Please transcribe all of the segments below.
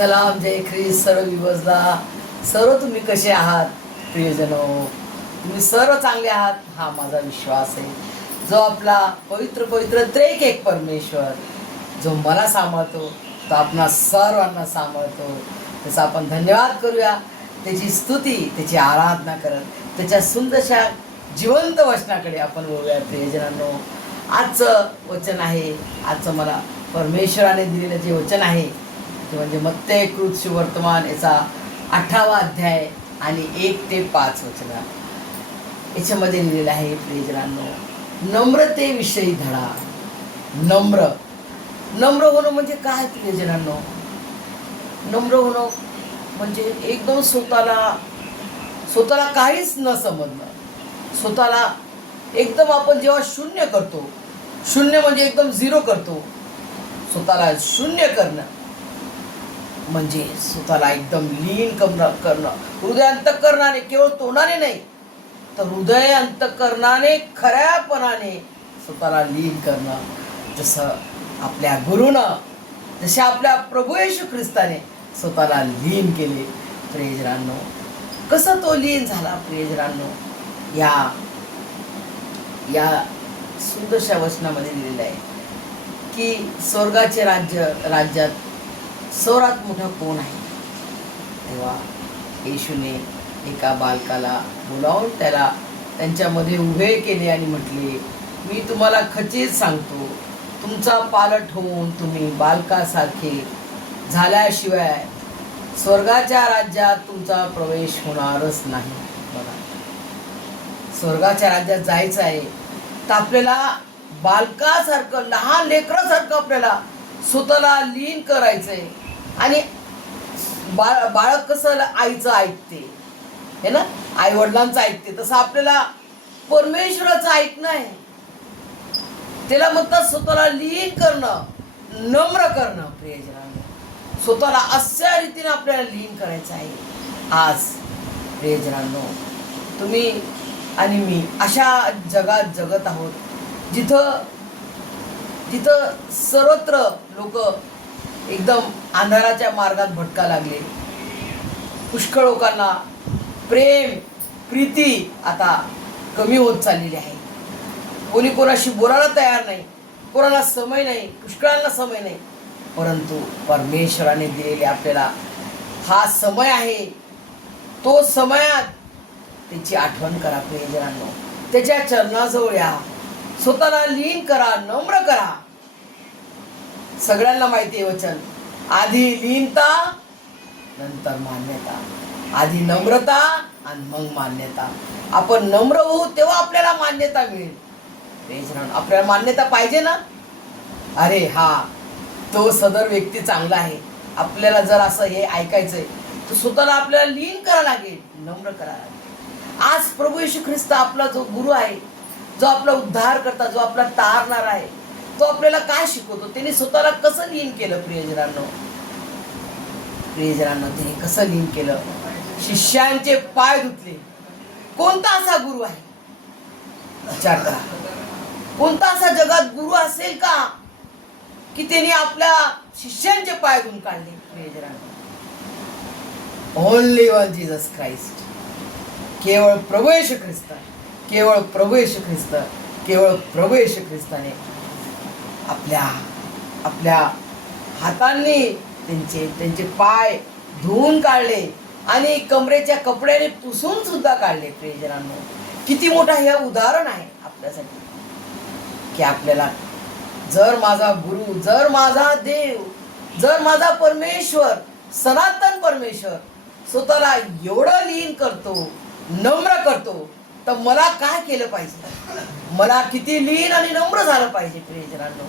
सलाम जय ख्रिस्त सर्व विवजला सर्व तुम्ही कसे आहात प्रियजनो. तुम्ही सर्व चांगले आहात हा माझा विश्वास आहे. जो आपला पवित्र पवित्र त्रेक एक परमेश्वर जो मला सांभाळतो तो आपणा सर्वांना सांभाळतो. त्याचा आपण धन्यवाद करूया, त्याची स्तुती त्याची आराधना करत त्याच्या सुंदरशा जिवंत वचनाकडे आपण वळूया. प्रियजनांनो, आजचं वचन आहे, आजचं मला परमेश्वराने दिलेलं जे वचन आहे ते म्हणजे मत्ते कृत सुवर्तमान याचा 8वा अध्याय आणि 1 ते 5 वचन याच्यामध्ये लिहिलेलं आहे. प्रियजनांनो, नम्रतेविषयी धडा. नम्र होणं म्हणजे काय प्रियजनांनो? नम्र होणं म्हणजे एकदम स्वतःला काहीच न समजणं. स्वतःला एकदम आपण जेव्हा शून्य म्हणजे एकदम झिरो करतो, स्वतःला शून्य करणं म्हणजे स्वतःला एकदम लीन करणं. हृदय अंतःकरणाने, केवळ तोंडाने नाही तर हृदय अंतःकरणाने खऱ्यापणाने स्वतःला लीन करणं. जसं आपल्या गुरुनं, जसे आपल्या प्रभू येशू ख्रिस्ताने स्वतःला लीन केले. प्रियजनांनो, कसं तो लीन झाला प्रियजनांनो? या सुंदरशा वचनामध्ये लिहिलेलं आहे की स्वर्गाचे राज्यात सर्वात मोठा कोण आहे? तेव्हा येशूने एका बालकाला बोलावून त्याला त्यांच्यामध्ये उभे केले आणि म्हटले, मी तुम्हाला खचित सांगतो, तुमचा पालट होऊन तुम्ही बालकासारखे झाल्याशिवाय स्वर्गाच्या राज्यात तुमचा प्रवेश होणारच नाही. बघा, स्वर्गाच्या राज्यात जायचं आहे तर आपल्याला बालकासारखं, लहान लेकरासारखं आपल्याला स्वतःला लीन करायचंय. आणि बाळक कसं आईचं ऐकते हे ना, आई वडिलांचं ऐकते, तसं आपल्याला परमेश्वराचं ऐकणं आहे. त्याला म्हणतात स्वतःला लीन करणं, नम्र करणं. प्रियजनांनो, स्वतःला अशा रीतीने आपल्याला लीन करायचं आहे. आज प्रियजनांनो, तुम्ही आणि मी अशा जगात जगत आहोत जिथं सर्वत्र लोक एकदम अंधाराच्या मार्गात भटका लागले. पुष्कळ लोकांना प्रेम प्रीती आता कमी होत चाललेली आहे. कोणी कोणाशी बोलायला तयार नाही, कोणाला समय नाही, पुष्कळांना समय नाही. परंतु परमेश्वराने दिलेले आपल्याला हा समय आहे. तो समयात त्याची आठवण करा प्रियजनांनो. त्याच्या चरणाजवळ या, स्वतःला लीन करा, नम्र करा. सगळ्यांना माहिती आहे वचन, आधी लीनता नंतर मान्यता, आधी नम्रता आणि मग मान्यता. आपण नम्र होऊ तेव्हा आपल्याला मान्यता मिळेल. आपल्याला मान्यता पाहिजे ना. अरे हा, तो सदर व्यक्ती चांगला आहे, आपल्याला जर असं हे ऐकायचंय तर स्वतःला आपल्याला लीन करावं लागेल, नम्र करावं लागेल. आज प्रभू येशू ख्रिस्त आपला जो गुरु आहे, जो आपला उद्धार करता, जो आपला तारणार आहे, तो आपल्याला काय शिकवतो? त्याने स्वतःला कसं लीन केलं प्रियजनांनो? त्याने कसं लीन केलं? शिष्यांचे पाय धुतले. कोणता असा गुरु आहे? विचार करा. कोणता असा जगात गुरु असेल का की त्याने आपल्या शिष्यांचे पाय धुवून काढले? प्रियजनांनो, ओनली वन जीसस क्राइस्ट. केवळ प्रभू येशू ख्रिस्त, केवळ प्रभू येशू ख्रिस्त, केवळ प्रभू येशू ख्रिस्ताने आपल्या हातांनी त्यांचे पाय धुवून काढले आणि कमरेच्या कपड्याने पुसून सुद्धा काढले. प्रियजनांनो, किती मोठा हे उदाहरण आहे आपल्यासाठी की आपल्याला जर माझा गुरु, जर माझा देव, जर माझा परमेश्वर, सनातन परमेश्वर स्वतःला एवढं लीन करतो, नम्र करतो, तर मला काय केलं पाहिजे? मला किती लीन आणि नम्र झालं पाहिजे? प्रियजनांनो,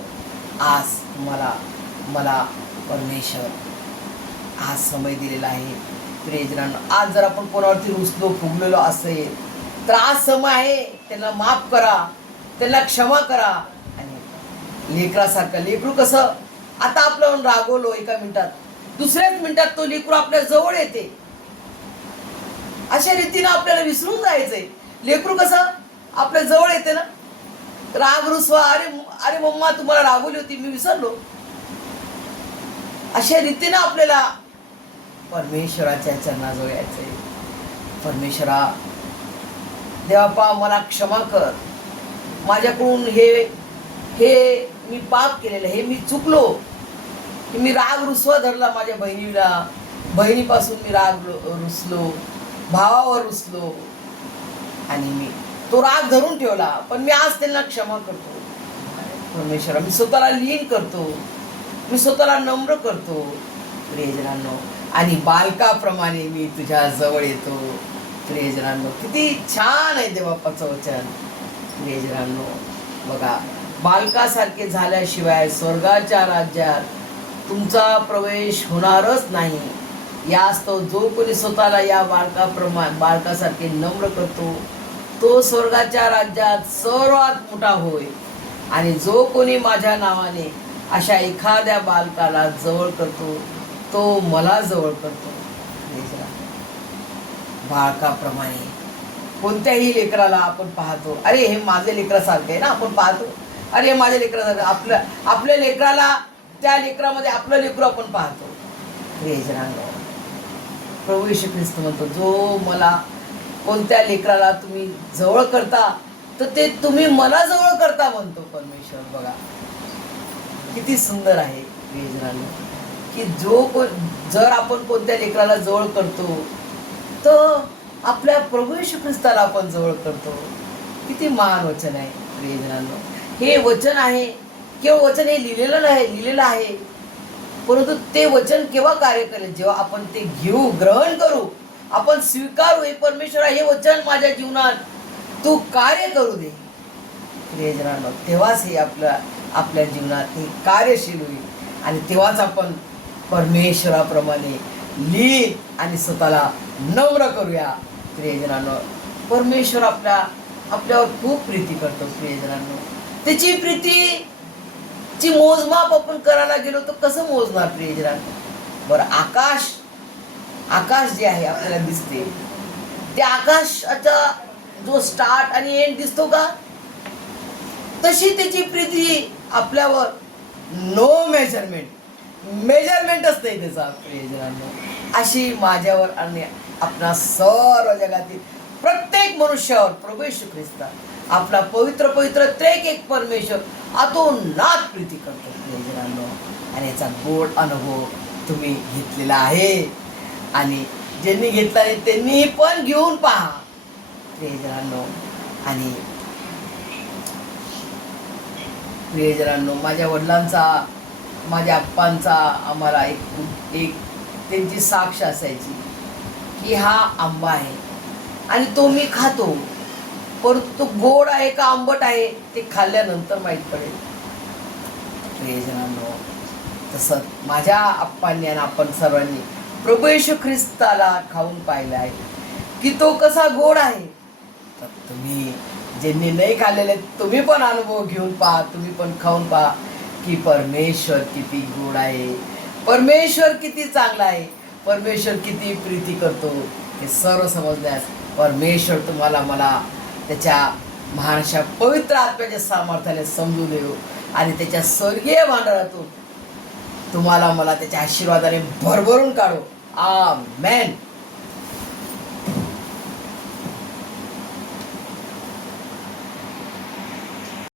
आज मला परमेश्वर आज समय दिलेला आहे. प्रियजनांनो, आज जर आपण कोणावरती रुसलो फुगलेलो असेल तर आज समय आहे, त्यांना माफ करा, त्यांना क्षमा करा. आणि लेकरासारखं, लेकरू कसं आता आपलं रागवलो एका मिनिटात, दुसऱ्याच मिनिटात तो लेकरू आपल्या जवळ येते. अशा रीतीनं आपल्याला विसरून जायचंय. लेकरू कसं आपल्या जवळ येते ना, राग रुसवा, अरे मम्मा तुम्हाला रागवली होती, मी विसरलो. अशा रीतीनं आपल्याला परमेश्वराच्या चरणाजवळ यायचंय. परमेश्वरा, देवापा मला क्षमा कर, माझ्याकडून हे मी पाप केलेलं, हे मी चुकलो, की मी राग रुसवा धरला माझ्या बहिणीपासून मी राग रुसलो, भावावर रुसलो आणि मी तो राग धरून ठेवला. पण मी आज त्यांना क्षमा करतो परमेश्वरा. मी स्वतःला लीन करतो, मी स्वतःला नम्र करतो प्रियजनांनो, आणि बालकाप्रमाणे मी तुझ्या जवळ येतो. प्रियजनांनो, किती छान आहे देवापाचं वचन. प्रियजनांनो, बघा, बालकासारखे झाल्याशिवाय स्वर्गाच्या राज्यात तुमचा प्रवेश होणारच नाही. यास्तव जो कोणी स्वतःला या बालकासारखे नम्र करतो तो स्वर्गाच्या राज्यात सर्वात मोठा होय. आणि जो कोणी माझ्या नावाने अशा एखाद्या बालकाला जवळ करतो तो मला जवळ करतो. बाळकाप्रमाणे कोणत्याही लेकराला आपण पाहतो, अरे हे माझे लेकरासारखे आहे ना, आपण पाहतो, अरे हे माझ्या लेकरासारखं. आपल्या लेकराला त्या लेकरामध्ये आपलं लेकरू आपण पाहतो. प्रियजनांनो, प्रभू येशू ख्रिस्त म्हणतो, जो मला कोणत्या लेकराला तुम्ही जवळ करता तर ते तुम्ही मला जवळ करता म्हणतो परमेश्वर. बघा किती सुंदर आहे प्रियजनांनो, की जर आपण कोणत्या लेकराला जवळ करतो तर आपल्या प्रभू येशू ख्रिस्ताला आपण जवळ करतो. किती महान वचन आहे प्रियजनांनो. हे वचन आहे, केवळ वचन हे लिहिलेलं आहे, परंतु ते वचन केव्हा कार्य करेल, जेव्हा आपण ते घेऊ, ग्रहण करू, आपण स्वीकारू. हे परमेश्वरा, हे वचन माझ्या जीवनात तू कार्य करू दे प्रियजनांनो, तेव्हाच हे आपल्या जीवनात हे कार्यशील होईल आणि तेव्हाच आपण परमेश्वराप्रमाणे लीन आणि स्वतःला नम्र करूया प्रियजनांनो. परमेश्वर आपल्यावर खूप प्रीती करतो प्रियजनांनो. त्याची प्रीतीची मोजमाप आपण करायला गेलो तर कसं मोजणार प्रियजनांनो. बरं, आकाश जे आहे आपल्याला दिसते, त्या आकाशाचा जो स्टार्ट आणि एंड दिसतो का, तशी त्याची प्रीती आपल्यावर नो मेजरमेंटच नाही त्याचा प्रियजनांनो. अशी माझ्यावर आणि आपल्या सर्व जगातील प्रत्येक मनुष्यावर प्रभू येशू ख्रिस्त आपला पवित्र त्रेक एक परमेश्वर अतोनात प्रीती करतो प्रियजनांनो. आणि याचा गोड अनुभव तुम्ही घेतलेला आहे आणि ज्यांनी घेतला नाही त्यांनी पण घेऊन पहा प्रियजनांनो. आणि प्रियजनांनो, माझ्या वडिलांचा, माझ्या आप्पांचा आम्हाला एक त्यांची साक्ष असायची की हा आंबा आहे आणि तो मी खातो, परंतु तो गोड आहे का आंबट आहे ते खाल्ल्यानंतर माहीत पडेल प्रियजनांनो. तसं माझ्या आप्पांनी आणि आपण सर्वांनी प्रभू येशू ख्रिस्ताला खाऊन पाहिलं आहे की तो कसा गोड आहे. तर तुम्ही ज्यांनी नाही खाल्लेले तुम्ही पण अनुभव घेऊन पहा, तुम्ही पण खाऊन पहा की परमेश्वर किती गोड आहे, परमेश्वर किती चांगला आहे, परमेश्वर किती प्रीती करतो. हे सर्व समजण्यास परमेश्वर तुम्हाला मला त्याच्या महानशा पवित्र आत्म्याच्या सामर्थ्याने समजू देऊ आणि त्याच्या स्वर्गीय भांडारातून तुम्हाला मला त्याच्या आशीर्वादाने भरभरून काढू. आमेन.